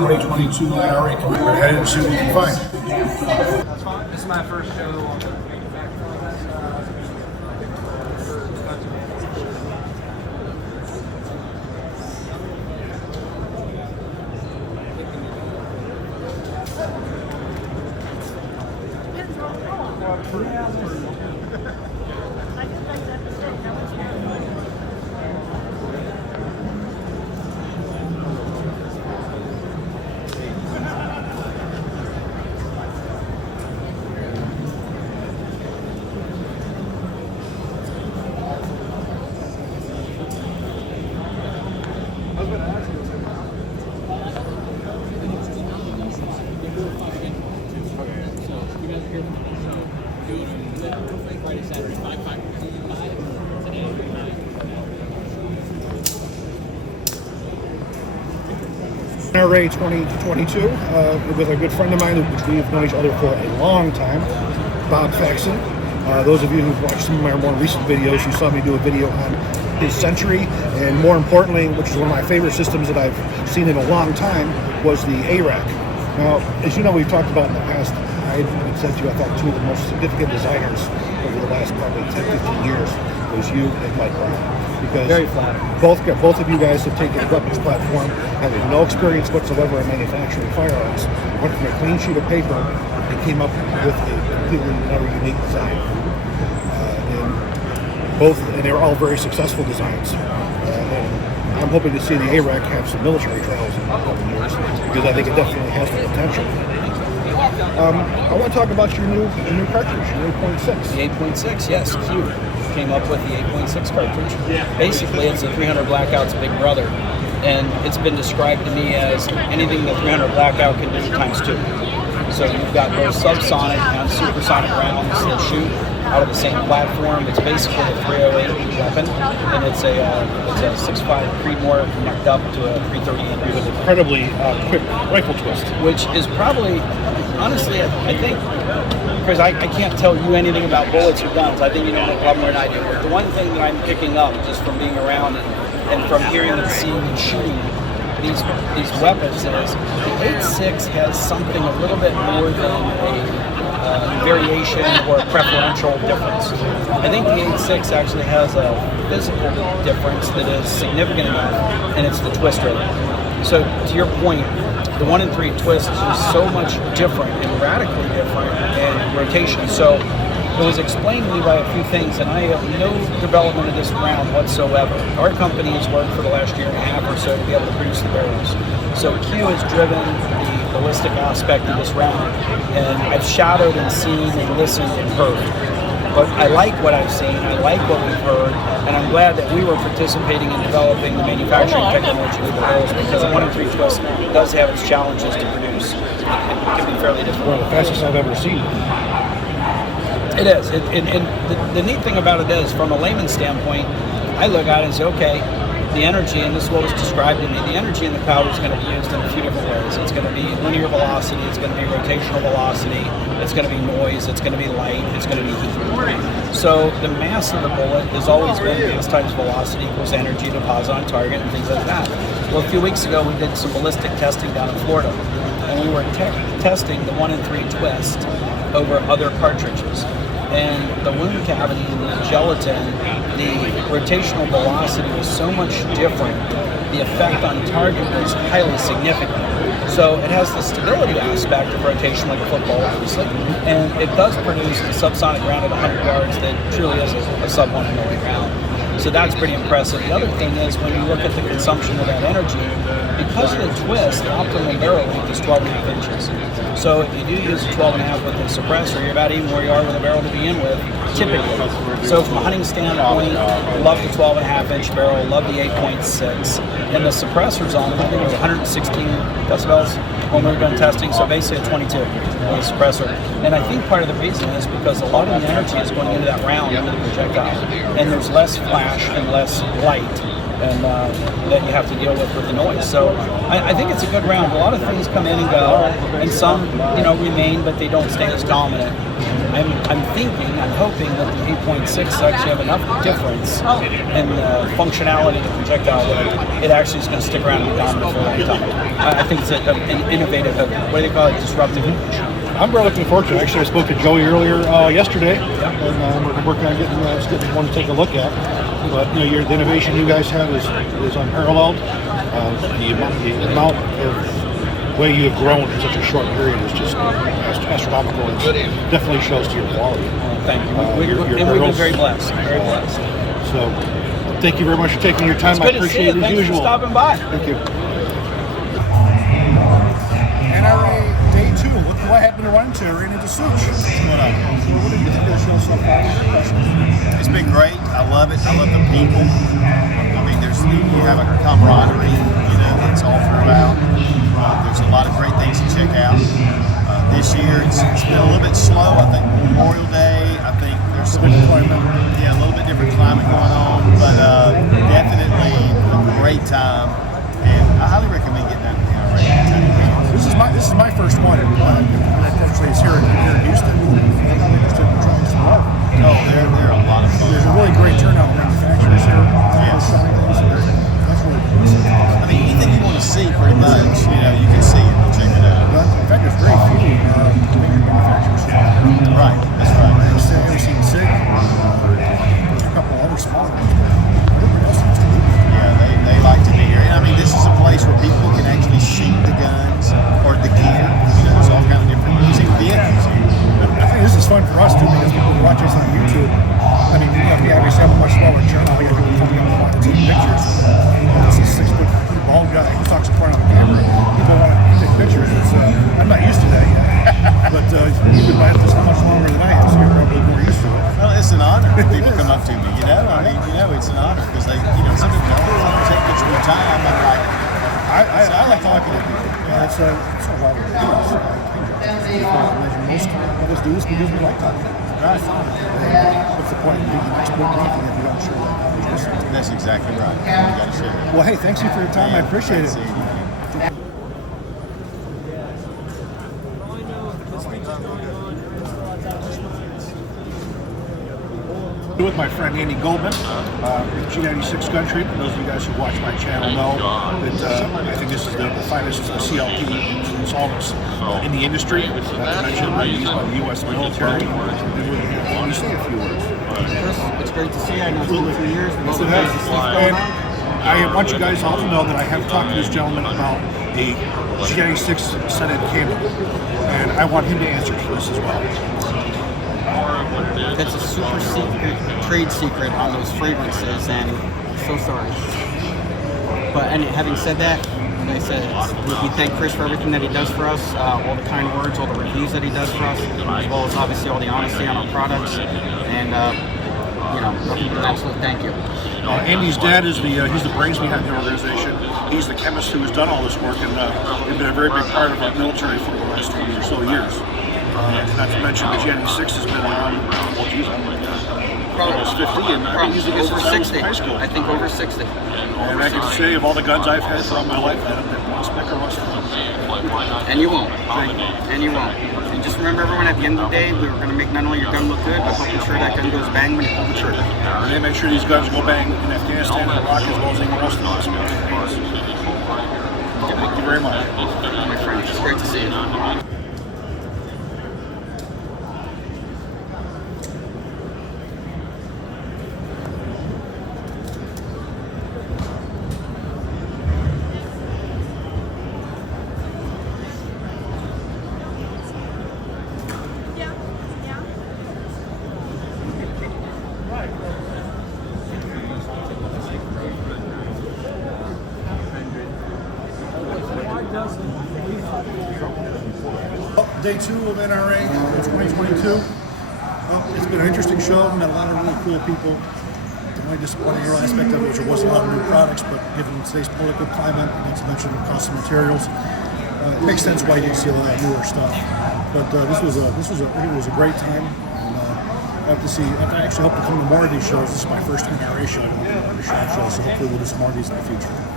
2022 NRA. We're going to head in and see what we can find. This is my first show on the NRA 2022 with a good friend of mine, which we've known each other for a long time, Bob Faxon. Those of you who've watched some of my more recent videos, you saw me do a video on his Century, and more importantly, which is one of my favorite systems that I've seen in a long time, was the ARAC. Now, as you know, we've talked about in the past, I said to you, I thought two of the most significant designers over the last probably 10, 15 years was you and Mike Brown. Because very flattering. Both of you guys have taken a weapons platform, having no experience whatsoever in manufacturing firearms, went from a clean sheet of paper and came up with a completely unique design. And they're all very successful designs. And I'm hoping to see the ARAC have some military trials in a couple of years, because I think it definitely has the potential. I want to talk about your new cartridge, your 8.6. The 8.6, yes, Q. Came up with the 8.6 cartridge. Basically, it's a 300 Blackout's big brother, and it's been described to me as anything the 300 Blackout can do times 2. So you've got both subsonic and supersonic rounds that shoot out of the same platform. It's basically a 308 weapon, and it's a 6.5 Creedmoor connect up to a 338 with an incredibly quick rifle twist, which is probably, honestly, I think, because I can't tell you anything about bullets or guns. I think you know a lot more than I do. But the one thing that I'm picking up just from being around and from hearing and seeing and shooting these weapons is the 8.6 has something a little bit more than a variation or a preferential difference. I think the 8.6 actually has a physical difference that is significant enough, and it's the twist rate. So to your point, the 1 in 3 twist is so much different and radically different in rotation. So it was explained to me by a few things, and I have no development of this round whatsoever. Our company has worked for the last year and a half or so to be able to produce the barrels. So Q has driven the ballistic aspect of this round, and I've shadowed and seen and listened and heard. But I like what I've seen, I like what we've heard, and I'm glad that we were participating in developing the manufacturing technology of the barrels, because a 1 in 3 twist does have its challenges to produce. It can be fairly difficult. One of the fastest I've ever seen. It is. And the neat thing about it is, from a layman's standpoint, I look at it and say, okay, the energy, and this is what was described to me, the energy in the powder is going to be used in a few different ways. It's going to be linear velocity, it's going to be rotational velocity, it's going to be noise, it's going to be light, it's going to be heat. So the mass of the bullet has always been mass times velocity equals energy deposit on target and things like that. Well, a few weeks ago we did some ballistic testing down in Florida, and we were testing the 1 in 3 twist over other cartridges. And the wound cavity and the gelatin, the rotational velocity was so much different. The effect on target was highly significant. So it has the stability aspect of rotation like a football, obviously, and it does produce the subsonic round at 100 yards that truly is a sub 1 milli round. So that's pretty impressive. The other thing is, when you look at the consumption of that energy, because of the twist, the optimal barrel length is 12.5 inches. So if you do use a 12.5 with the suppressor, you're about even where you are with a barrel to begin with, typically. So from a hunting standpoint, love the 12.5 inch barrel, love the 8.6. And the suppressors on them, I think it was 116 decibels when we were doing testing, so basically a 22 with a suppressor. And I think part of the reason is because a lot of the energy is going into that round, into the projectile, and there's less flash and less light and that you have to deal with the noise. So I think it's a good round. A lot of things come in and go, and some remain, but they don't stay as dominant. I'm hoping that the 8.6 actually have enough difference in the functionality of the projectile that it actually is going to stick around and be dominant for a long time. I think it's an innovative, what do they call it, disruptive. I'm really looking forward to it. Actually, I spoke to Joey earlier yesterday, and we're working on getting one to take a look at. But the innovation you guys have is unparalleled. The amount of way you have grown in such a short period is just astronomical. It definitely shows to your quality. Thank you. We've been very blessed. Very blessed. So, thank you very much for taking your time. I appreciate it as usual. Thanks for stopping by. Thank you. NRA Day 2. Look what happened to run into. Ran into Such. What's going on? What did you think of the show so far? It's been great. I love it. I love the people. I mean, you have a camaraderie, that's all throughout. There's a lot of great things to check out. This year, it's been a little bit slow. I think Memorial Day. I think there's a little bit different climate going on, but definitely a great time. And I highly recommend getting out to the NRA. This is my first one. Unfortunately, it's here in Houston. Oh, they're a lot of fun. There's a really great turnout of manufacturers here. Yes. That's really cool. I mean, anything you want to see, pretty much, you can see it. Check it out. In fact, there's very few major manufacturers here. Right, that's right. I've seen SIG. There's a couple other smaller ones. Everybody else seems to be. Yeah, they like to be here. And I mean, this is a place where people can actually shoot the guns or the gear. There's all kind of different using vehicles. I think this is fun for us too because people who watch us on YouTube. I mean, we obviously have a much smaller channel. We got people coming up and taking pictures. This is a 6-foot bald guy who talks in front of the camera. People want to take pictures. I'm not used to that yet, but you've been at this much longer than I am, so you're probably more used to it. Well, it's an honor when people come up to me. I mean, it's an honor because they, some people don't take much more time. I'm like, I like talking to people. It's a lot of most of us do this because we like talking. right. What's the point of being an expert in anything if you don't share that knowledge? That's exactly right. You got to share it. Well, hey, thanks you for your time. I appreciate it. With my friend Andy Goldman, with G96 Country. Those of you guys who watch my channel know that I think this is the finest CLP solvents in the industry. Not to mention they're used by the U.S. military. Can you say a few words? It's great to see you. I know it's been a few years. And I want you guys all to know that I have talked to this gentleman about a G96 scented candle, and I want him to answer to this as well. That's a super secret trade secret on those fragrances, and I'm so sorry. But having said that, like I said, we thank Chris for everything that he does for us, all the kind words, all the reviews that he does for us, as well as obviously all the honesty on our products, and nothing but an absolute thank you. Andy's dad is he's the brains behind the organization. He's the chemist who has done all this work, and he's been a very big part of our military for the last 20 or so years. Not to mention the G96 has been around, almost 50, and he's over 60. High school. I think over 60. And I can say of all the guns I've had throughout my life, I haven't had one speck or rust. And you won't. And you won't. And just remember, everyone, at the end of the day, we were going to make not only your gun look good, but making sure that gun goes bang when you pull the trigger. And they make sure these guns go bang in Afghanistan and Iraq as well as anywhere else in the world. Thank you very much. My friend, it's great to see you. Day 2 of NRA 2022. It's been an interesting show. Met a lot of really cool people. The only disappointing aspect of it was there wasn't a lot of new products, but given today's political climate, not to mention the cost of materials, it makes sense why you didn't see a lot of newer stuff. But it was a great time. And, have to see. I actually hope to come to more of these shows. This is my first NRA show. I've been to a shop show, so hopefully we'll do some more of these in the future.